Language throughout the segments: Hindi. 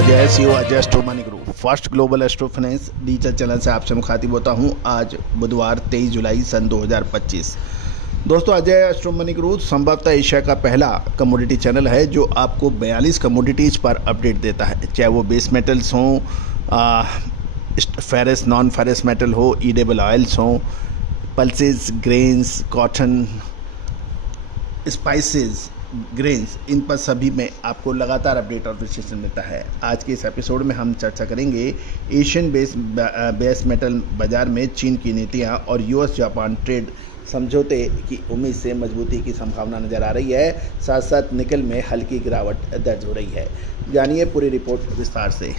Ajay, CEO Ajay astro money group, first global astro finance digital channel से आपसे मुखातिब होता हूं। आज बुधवार 23 जुलाई सन 2025। दोस्तों, अजय एस्ट्रो मनी ग्रुप संभवतः एशिया का पहला कमोडिटी चैनल है जो आपको 42 कमोडिटीज़ पर अपडेट देता है, चाहे वो बेस मेटल्स हों, फेरस नॉन फेरस मेटल हो, ईडेबल ऑयल्स हों, pulses, grains, cotton, spices, grains, इन पर सभी में आपको लगातार अपडेट और विश्लेषण मिलता है। आज के इस एपिसोड में हम चर्चा करेंगे एशियन बेस मेटल बाजार में चीन की नीतियां और यूएस जापान ट्रेड समझौते की उम्मीद से मजबूती की संभावना नजर आ रही है। साथ साथ निकल में हल्की गिरावट दर्ज हो रही है। जानिए पूरी रिपोर्ट विस्तार से।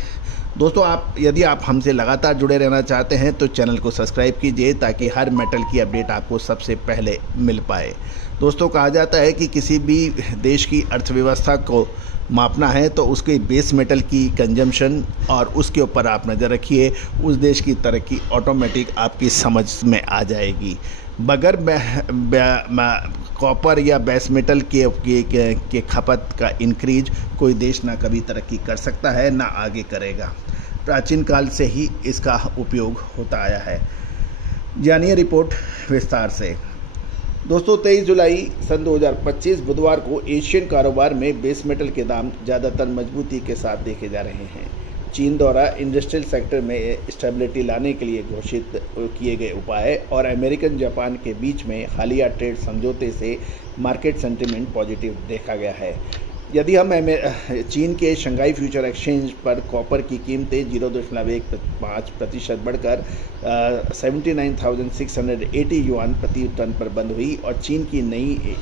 दोस्तों, यदि आप हमसे लगातार जुड़े रहना चाहते हैं तो चैनल को सब्सक्राइब कीजिए ताकि हर मेटल की अपडेट आपको सबसे पहले मिल पाए। दोस्तों, कहा जाता है कि किसी भी देश की अर्थव्यवस्था को मापना है तो उसके बेस मेटल की कंजम्पशन और उसके ऊपर आप नज़र रखिए, उस देश की तरक्की ऑटोमेटिक आपकी समझ में आ जाएगी। बगैर कॉपर या बेस मेटल के खपत का इंक्रीज कोई देश ना कभी तरक्की कर सकता है ना आगे करेगा। प्राचीन काल से ही इसका उपयोग होता आया है। जानिए रिपोर्ट विस्तार से। दोस्तों, 23 जुलाई सन 2025 बुधवार को एशियन कारोबार में बेस मेटल के दाम ज़्यादातर मजबूती के साथ देखे जा रहे हैं। चीन द्वारा इंडस्ट्रियल सेक्टर में स्टेबिलिटी लाने के लिए घोषित किए गए उपाय और अमेरिकन जापान के बीच में हालिया ट्रेड समझौते से मार्केट सेंटिमेंट पॉजिटिव देखा गया है। यदि हम चीन के शंघाई फ्यूचर एक्सचेंज पर कॉपर की कीमतें 0.15% बढ़कर 79,680 युआन प्रति टन पर बंद हुई और चीन की नई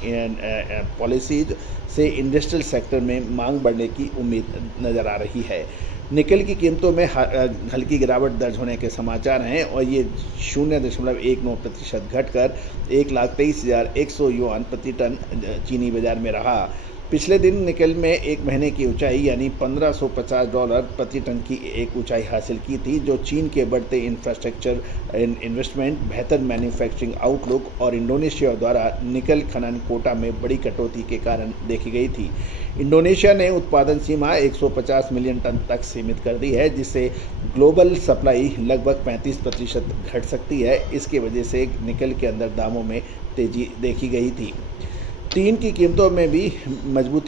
पॉलिसीज से इंडस्ट्रियल सेक्टर में मांग बढ़ने की उम्मीद नज़र आ रही है। निकल की कीमतों में हल्की गिरावट दर्ज होने के समाचार हैं और ये 0.19% घटकर 1,23,100 युआन प्रति टन चीनी बाजार में रहा। पिछले दिन निकल में एक महीने की ऊंचाई यानी $1,550 प्रति टन की एक ऊंचाई हासिल की थी, जो चीन के बढ़ते इंफ्रास्ट्रक्चर इन्वेस्टमेंट, बेहतर मैन्युफैक्चरिंग आउटलुक और इंडोनेशिया द्वारा निकल खनन कोटा में बड़ी कटौती के कारण देखी गई थी। इंडोनेशिया ने उत्पादन सीमा 150 मिलियन टन तक सीमित कर दी है, जिससे ग्लोबल सप्लाई लगभग 35% घट सकती है। इसकी वजह से निकल के अंदर दामों में तेजी देखी गई थी। टीन की कीमतों में भी मजबूत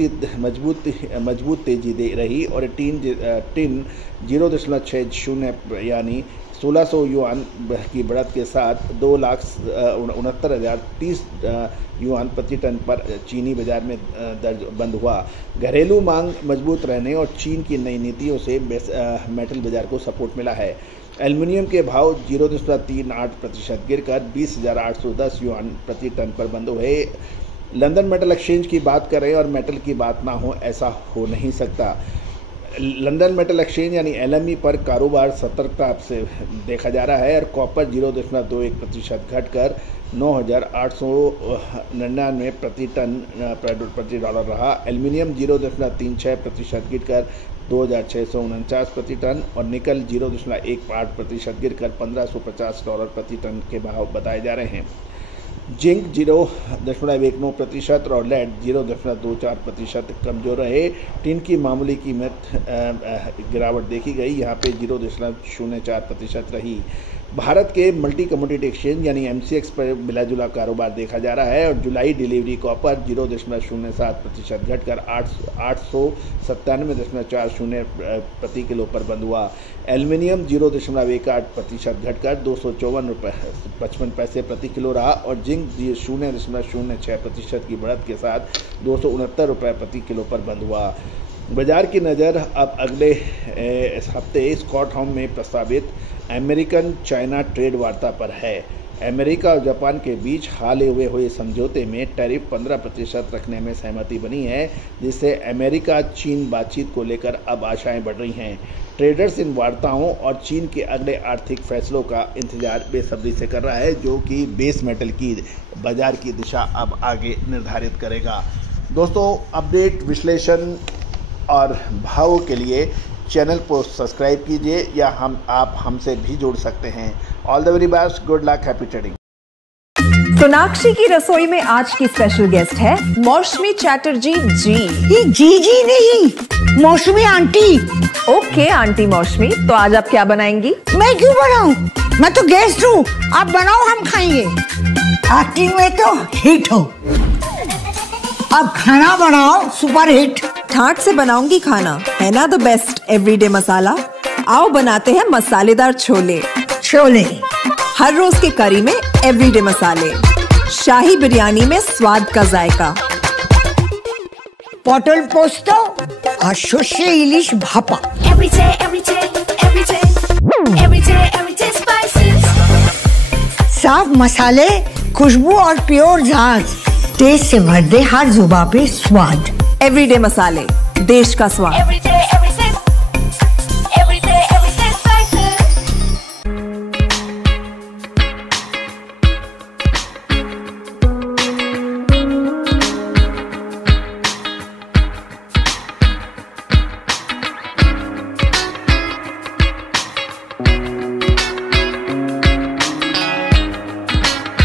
तेजी दे रही और टिन 0.60 यानी 1,600 युआन की बढ़त के साथ 2,69,030 युआन प्रति टन पर चीनी बाजार में बंद हुआ। घरेलू मांग मजबूत रहने और चीन की नई नीतियों से मेटल बाजार को सपोर्ट मिला है। एल्युमिनियम के भाव 0.38% गिरकर 20,810 युआन प्रति टन पर बंद हुए। लंदन मेटल एक्सचेंज की बात करें और मेटल की बात ना हो, ऐसा हो नहीं सकता। लंदन मेटल एक्सचेंज यानी LME पर कारोबार सतर्कता से देखा जा रहा है और कॉपर 0.21% घटकर 9,899 प्रति टन प्रति डॉलर रहा। एल्युमिनियम 0.36% गिरकर 2,649 प्रति टन और निकल 0.18% गिरकर $1,550 प्रति टन के भाव बताए जा रहे हैं। जिंक 0.19% और लेड 0.24% कमजोर रहे। टिन की मामूली कीमत गिरावट देखी गई, यहाँ पे 0.04% रही। भारत के मल्टी कमोडिटी एक्सचेंज यानी MCX पर मिला जुला कारोबार देखा जा रहा है और जुलाई डिलीवरी कॉपर 0.07% घटकर 897.40 प्रति किलो पर बंद हुआ। एल्युमिनियम 0.18% घटकर 254.55 पैसे प्रति किलो रहा और जिंक 0.06% की बढ़त के साथ 269 प्रति किलो पर बंद हुआ। बाजार की नज़र अब अगले हफ्ते स्कॉटहोम में प्रस्तावित अमेरिकन चाइना ट्रेड वार्ता पर है। अमेरिका और जापान के बीच हाल ही हुए समझौते में टैरिफ 15% रखने में सहमति बनी है, जिससे अमेरिका चीन बातचीत को लेकर अब आशाएं बढ़ रही हैं। ट्रेडर्स इन वार्ताओं और चीन के अगले आर्थिक फैसलों का इंतजार बेसब्री से कर रहा है, जो कि बेस मेटल की बाजार की दिशा अब आगे निर्धारित करेगा। दोस्तों, अपडेट, विश्लेषण और भावों के लिए चैनल को सब्सक्राइब कीजिए या आप हमसे भी जुड़ सकते हैं। All the very best, good luck, happy trading. Sonakshi की रसोई में आज की स्पेशल गेस्ट है मौसमी चैटर्जी जी। ये जी नहीं, मौसमी आंटी। ओके आंटी मौसमी, तो आज आप क्या बनाएंगी? मैं क्यों बनाऊं? मैं तो गेस्ट हूँ, आप बनाओ, हम खाएंगे। एक्टिंग में तो हिट हो, अब खाना बनाओ सुपर हिट। ठाट से बनाऊंगी खाना, है ना द बेस्ट एवरीडे मसाला। आओ बनाते हैं मसालेदार छोले। छोले हर रोज के करी में एवरीडे मसाले, शाही बिरयानी में स्वाद का जायका। पटल पोस्तो और सर्षे इलिश भापा। साफ मसाले, खुशबू और प्योर झाग, टेस्ट से भर दे हर जुबान पे स्वाद। एवरीडे मसाले, देश का स्वाद।